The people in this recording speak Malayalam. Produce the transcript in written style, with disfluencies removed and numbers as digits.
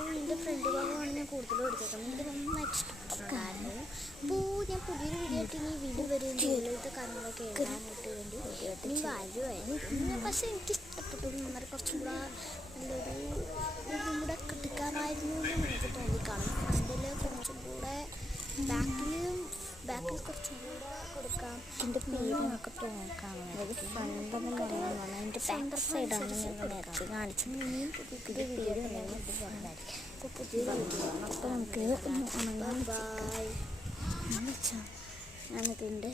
അപ്പോൾ ഇതിൻ്റെ ഫ്രണ്ട് ഭാഗമാണ് ഞാൻ കൂടുതലും എടുത്തേക്കുന്നത്. എനിക്ക് നന്നായിട്ട് ഇഷ്ടപ്പെട്ടു. കാരണം അപ്പോൾ ഞാൻ പുതിയൊരു വീഡിയോ ആയിട്ട് ഇനി വീഡിയോ വരുന്നത്തെ കാര്യങ്ങളൊക്കെ എഴുതാനായിട്ട് വേണ്ടി ഇനി വരുമായിരുന്നു. പക്ഷേ എനിക്ക് ഇഷ്ടപ്പെട്ടു. നന്നായി കുറച്ചും കൂടെ നല്ലൊരു ഇതും കൂടെ കിട്ടിക്കാനായിരുന്നു എന്ന് എനിക്ക് തോന്നിക്കാണും. ഫ്രണ്ടിൽ കുറച്ചും കൂടെ ബാക്കിൽ കുറച്ചും കൂടെ കൊടുക്കാം. എൻ്റെ പേര് നമുക്ക് നോക്കാം. അതായത് ഫ്രണ്ടെന്ന് പറയുന്നതാണ് അതിൻ്റെ ബാക്ക് സൈഡാണ് ഞങ്ങൾ നേരത്തെ കാണിച്ചത്. ഇനിയും പുതിയ വീഡിയോ അപ്പോൾ പുതിയ വീഡിയോ അപ്പോൾ നമുക്ക് ഉണങ്ങാൻ വെച്ചാൽ ഞാനിതിൻ്റെ